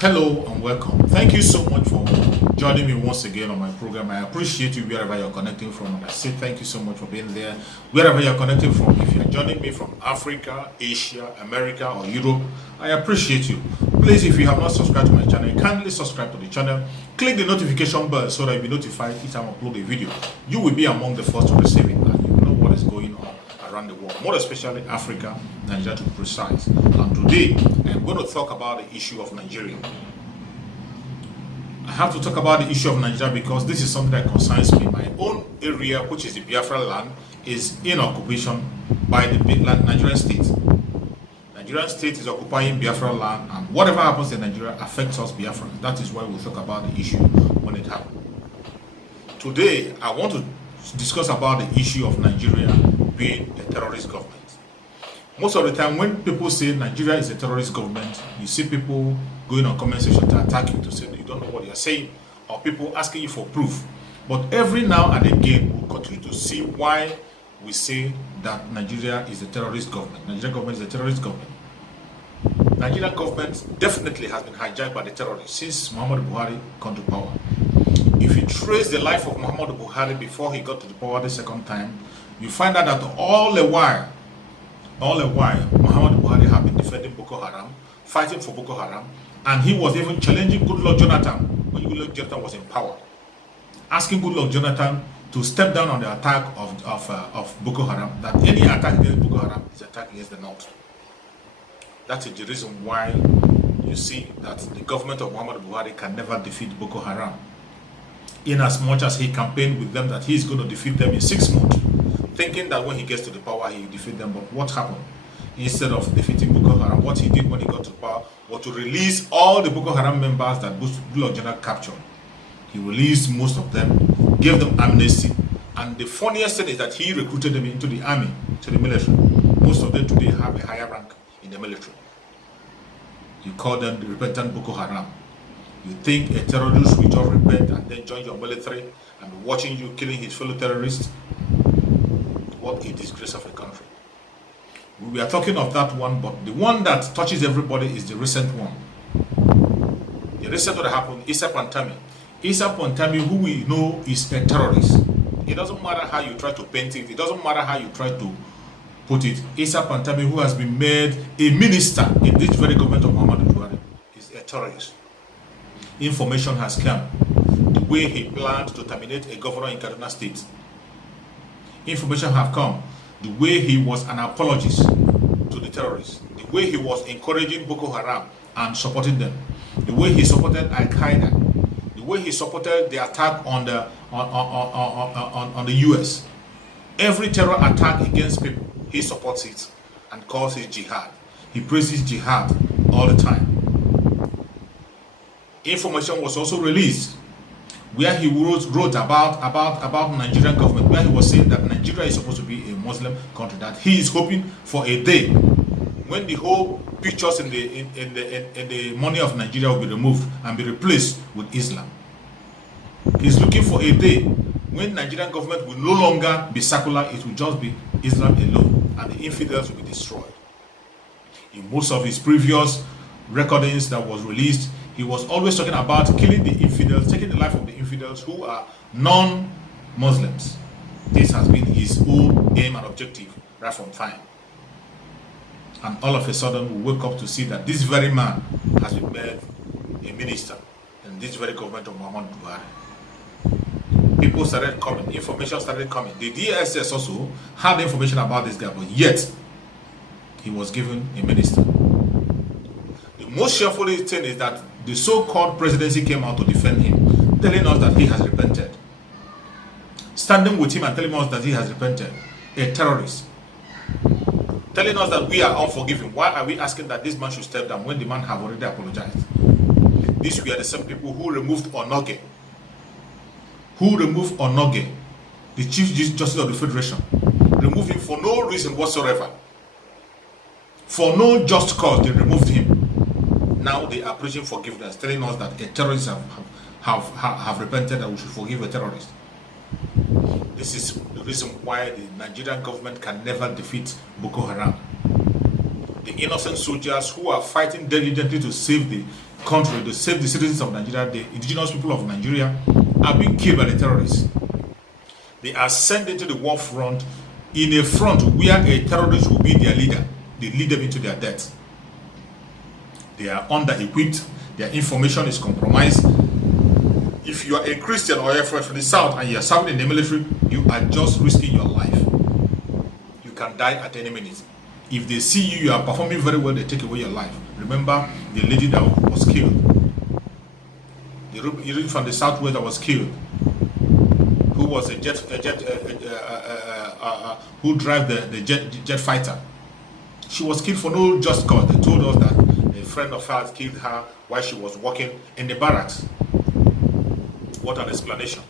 Hello and welcome. Thank you so much for joining me once again on my program. I appreciate you wherever you're connecting from. And I say thank you so much for being there. Wherever you're connecting from, if you're joining me from Africa, Asia, America, or Europe, I appreciate you. Please, if you have not subscribed to my channel, kindly subscribe to the channel. Click the notification bell so that you'll be notified each time I upload a video. You will be among the first to receive it, and you know what is going on around the world, more especially Africa, Nigeria to be precise. And today, I'm going to talk about the issue of Nigeria. I have to talk about the issue of Nigeria because this is something that concerns me. My own area, which is the Biafra land, is in occupation by the Nigerian state. Nigerian state is occupying Biafra land, and whatever happens in Nigeria affects us Biafra. That is why we talk about the issue when it happens. Today, I want to discuss about the issue of Nigeria being a terrorist government. Most of the time when people say Nigeria is a terrorist government, you see people going on comment section to attack you, to say that you don't know what you're saying, or people asking you for proof. But every now and again, we'll continue to see why we say that Nigeria is a terrorist government. Nigerian government is a terrorist government. Nigerian government definitely has been hijacked by the terrorists since Muhammadu Buhari come to power. If you trace the life of Muhammadu Buhari before he got to the power the second time, you find out that all the while, Muhammadu Buhari had been defending Boko Haram, fighting for Boko Haram, and he was even challenging Goodluck Jonathan when Goodluck Jonathan was in power, asking Goodluck Jonathan to step down on the attack of Boko Haram, that any attack against Boko Haram is an attack against the North. That is the reason why you see that the government of Muhammadu Buhari can never defeat Boko Haram, in as much as he campaigned with them that he is going to defeat them in 6 months, thinking that when he gets to the power he will defeat them. But what happened? Instead of defeating Boko Haram, what he did when he got to power was to release all the Boko Haram members that Goodluck Jonathan captured. He released most of them, gave them amnesty, and the funniest thing is that he recruited them into the army, to the military. Most of them today have a higher rank in the military. You call them the repentant Boko Haram. You think a terrorist will just repent and then join your military and be watching you killing his fellow terrorists? What a disgrace of a country. We are talking of that one, but the one that touches everybody is the recent one. The recent one that happened, Issa Pantami. Issa Pantami, who we know is a terrorist. It doesn't matter how you try to paint it. It doesn't matter how you try to put it. Issa Pantami, who has been made a minister in this very government of Muhammadu Buhari, is a terrorist. Information has come. The way he planned to terminate a governor in Kaduna State. Information have come. The way he was an apologist to the terrorists. The way he was encouraging Boko Haram and supporting them. The way he supported Al-Qaeda. The way he supported the attack on the US. Every terror attack against people, he supports it and calls it jihad. He praises jihad all the time. Information was also released where he wrote about Nigerian government, where he was saying that Nigeria is supposed to be a Muslim country, that he is hoping for a day when the whole pictures in the money of Nigeria will be removed and be replaced with Islam. He's looking for a day when Nigerian government will no longer be secular, it will just be Islam alone, and the infidels will be destroyed. In most of his previous recordings that was released, he was always talking about killing the infidels, taking the life of the infidels who are non-Muslims. This has been his whole aim and objective right from time. And all of a sudden, we wake up to see that this very man has been made a minister in this very government of Muhammadu Buhari. People started coming, information started coming. The DSS also had information about this guy, but yet he was given a minister. The most shameful thing is that the so-called presidency came out to defend him, telling us that he has repented. Standing with him and telling us that he has repented. A terrorist. Telling us that we are unforgiving. Why are we asking that this man should step down when the man have already apologized? These were the same people who removed Onoge. The Chief Justice of the Federation. Removed him for no reason whatsoever. For no just cause, they removed him. Now they are preaching forgiveness, telling us that a terrorist have repented and we should forgive a terrorist. This is the reason why the Nigerian government can never defeat Boko Haram. The innocent soldiers who are fighting diligently to save country to save the citizens of Nigeria, the indigenous people of Nigeria, are being killed by the terrorists. They are sent into the war front in a front where a terrorist will be their leader. They lead them into their death. They are under-equipped. Their information is compromised. If you are a Christian or a friend from the south and you are serving in the military, you are just risking your life. You can die at any minute. If they see you are performing very well, they take away your life. Remember the lady that was killed. The lady from the southwest that was killed, who was who drive the jet fighter. She was killed for no just cause. They told us that a friend of hers killed her while she was working in the barracks. What an explanation.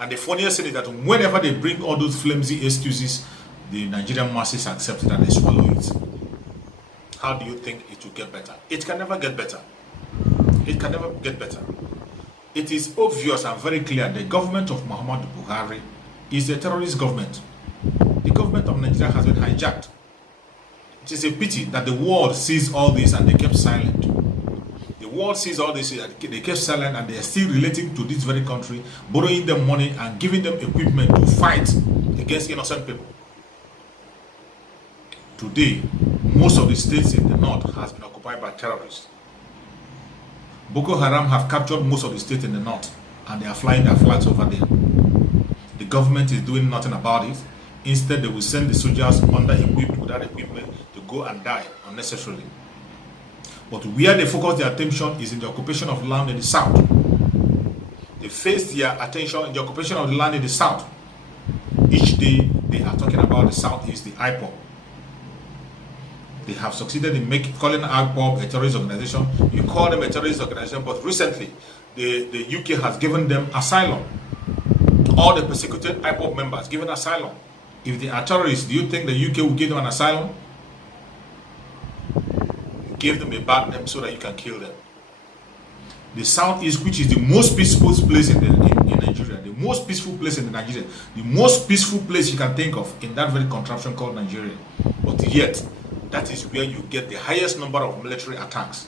And the funniest thing is that whenever they bring all those flimsy excuses, the Nigerian masses accept it and they swallow it. How do you think it will get better? It can never get better. It can never get better. It is obvious and very clear the government of Muhammadu Buhari is a terrorist government. The government of Nigeria has been hijacked. It is a pity that the world sees all this and they kept silent. The world sees all this and they kept silent, and they are still relating to this very country, borrowing them money and giving them equipment to fight against innocent people. Today, most of the states in the north has been occupied by terrorists. Boko Haram have captured most of the states in the north and they are flying their flags over there. The government is doing nothing about it. Instead, they will send the soldiers under-equipped without equipment to go and die unnecessarily. But where they focus their attention is in the occupation of land in the south. They face their attention in the occupation of the land in the south. Each day they are talking about the south is the IPOB. They have succeeded in calling IPOB a terrorist organization. You call them a terrorist organization, but recently the UK has given them asylum. All the persecuted IPOB members given asylum. If they are terrorists, do you think the UK will give them an asylum? You give them a bad name so that you can kill them. The southeast, which is the most peaceful place in Nigeria, the most peaceful place in Nigeria, the most peaceful place you can think of in that very contraption called Nigeria. But yet, that is where you get the highest number of military attacks.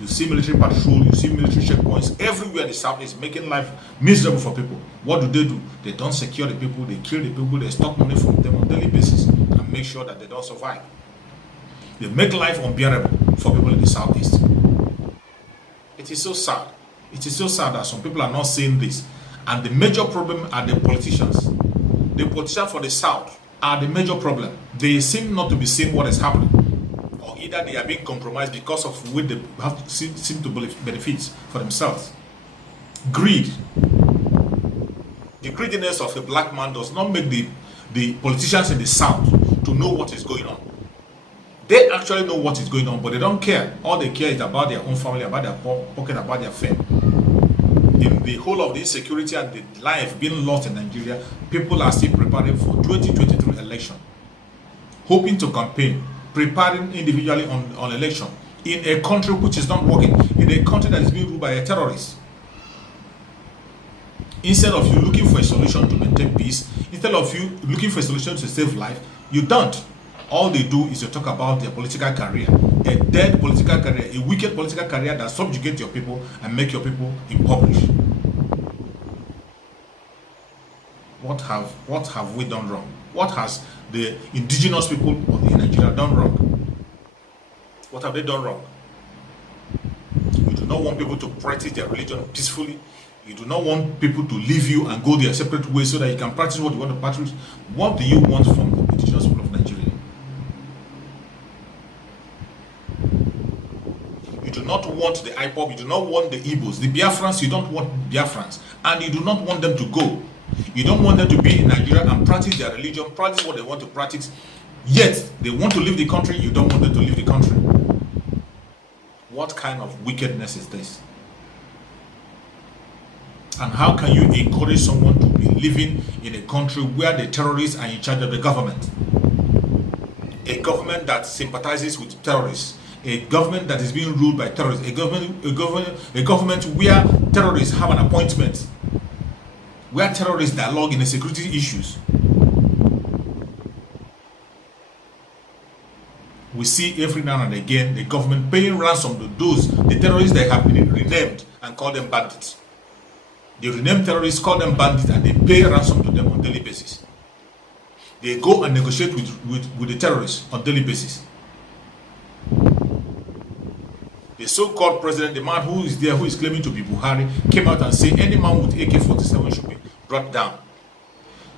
You see military patrol, you see military checkpoints everywhere. The south is making life miserable for people. What do? They don't secure the people, they kill the people, they stop money from them on a daily basis and make sure that they don't survive. They make life unbearable for people in the southeast. It is so sad. It is so sad that some people are not seeing this. And the major problem are the politicians. The politicians for the south are the major problem. They seem not to be seeing what is happening. Or either they are being compromised because of what they have seem to benefit for themselves. Greed. The greediness of a black man does not make the politicians in the south to know what is going on. They actually know what is going on, but they don't care. All they care is about their own family, about their pocket, about their fame. In the whole of the insecurity and the life being lost in Nigeria, people are still preparing for 2023 election, hoping to campaign, preparing individually on election in a country which is not working, in a country that is being ruled by a terrorist. Instead of you looking for a solution to maintain peace, instead of you looking for a solution to save life, you don't. All they do is to talk about their political career, a dead political career, a wicked political career that subjugates your people and make your people impoverished. What have we done wrong? What has the indigenous people of Nigeria done wrong? What have they done wrong? You do not want people to practice their religion peacefully. You do not want people to leave you and go their separate ways so that you can practice what you want to practice. What do you want from the indigenous people of Nigeria? You do not want the IPOB, you do not want the Igbos, the Biafrans, you don't want Biafrans, and you do not want them to go. You don't want them to be in Nigeria and practice their religion, practice what they want to practice, yet they want to leave the country, you don't want them to leave the country. What kind of wickedness is this? And how can you encourage someone to be living in a country where the terrorists are in charge of the government? A government that sympathizes with terrorists, a government that is being ruled by terrorists, a government where terrorists have an appointment, where terrorists dialogue in the security issues. we see every now and again the government paying ransom to the terrorists that have been renamed and call them bandits. They rename terrorists, call them bandits, and they pay ransom to them on a daily basis. They go and negotiate with the terrorists on a daily basis. The so-called president, the man who is there, who is claiming to be Buhari, came out and said any man with AK-47 should be brought down.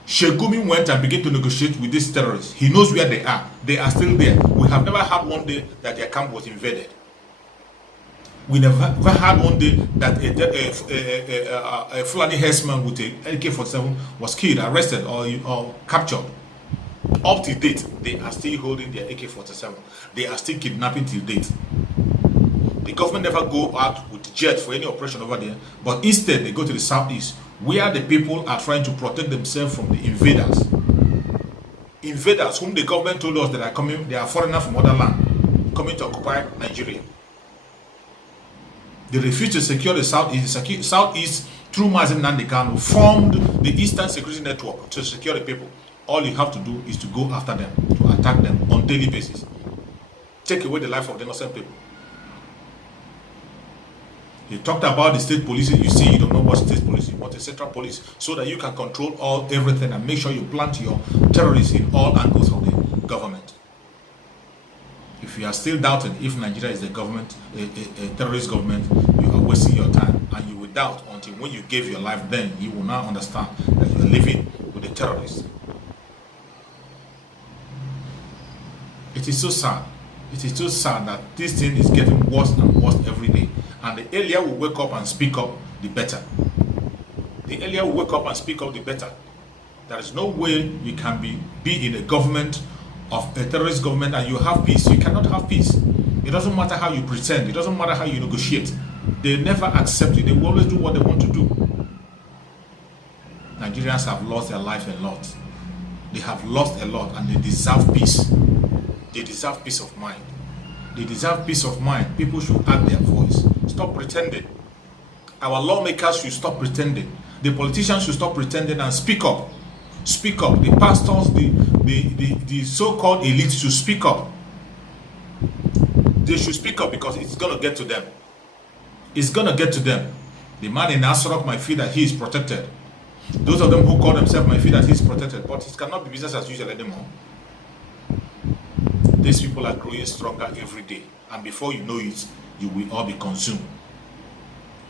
Shegumi went and began to negotiate with these terrorists. He knows where they are. They are still there. We have never had one day that their camp was invaded. We never had one day that a Fulani herdsman with an AK-47 was killed, arrested, or captured. Up to date, they are still holding their AK-47. They are still kidnapping till date. The government never go out with jet for any operation over there, but instead they go to the southeast, where the people are trying to protect themselves from the invaders. Invaders whom the government told us that are coming, they are foreigners from other land, coming to occupy Nigeria. They refused to secure the southeast. The southeast, through Mazi Nnamdi Kanu, formed the Eastern Security Network to secure the people. All you have to do is to go after them, to attack them on a daily basis. Take away the life of the innocent people. He talked about the state police. You see, you don't know what state police, you want a central police, so that you can control everything and make sure you plant your terrorists in all angles of the government. If you are still doubting if Nigeria is a government, a terrorist government, you are wasting your time, and you will doubt until when you gave your life. Then you will now understand that you are living with a terrorist. It is so sad. It is so sad that this thing is getting worse and worse every day. And the earlier we wake up and speak up, the better. The earlier we wake up and speak up, the better. There is no way you can be in a government of a terrorist government and you have peace. You cannot have peace. It doesn't matter how you pretend. It doesn't matter how you negotiate. They never accept it. They will always do what they want to do. Nigerians have lost their life a lot. They have lost a lot and they deserve peace. They deserve peace of mind. They deserve peace of mind. People should add their voice. Stop pretending. Our lawmakers should stop pretending. The politicians should stop pretending and speak up. Speak up. The pastors, the so-called elite should speak up. They should speak up because it's going to get to them. It's going to get to them. The man in Asarok might feel that he is protected. Those of them who call themselves might feel that he is protected. But it cannot be business as usual anymore. These people are growing stronger every day. And before you know it, you will all be consumed.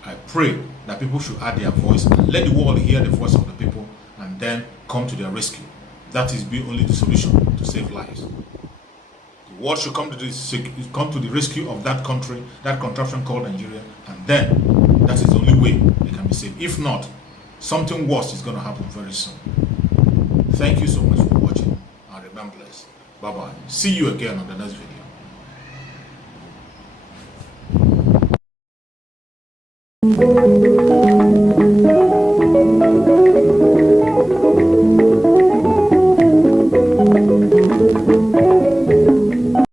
I pray that people should add their voice and let the world hear the voice of the people and then come to their rescue. That is only the solution to save lives. The world should come to the rescue of that country, that contraption called Nigeria, and then that is the only way they can be saved. If not, something worse is going to happen very soon. Thank you so much for watching, and remember blessed. Bye-bye. See you again on the next video.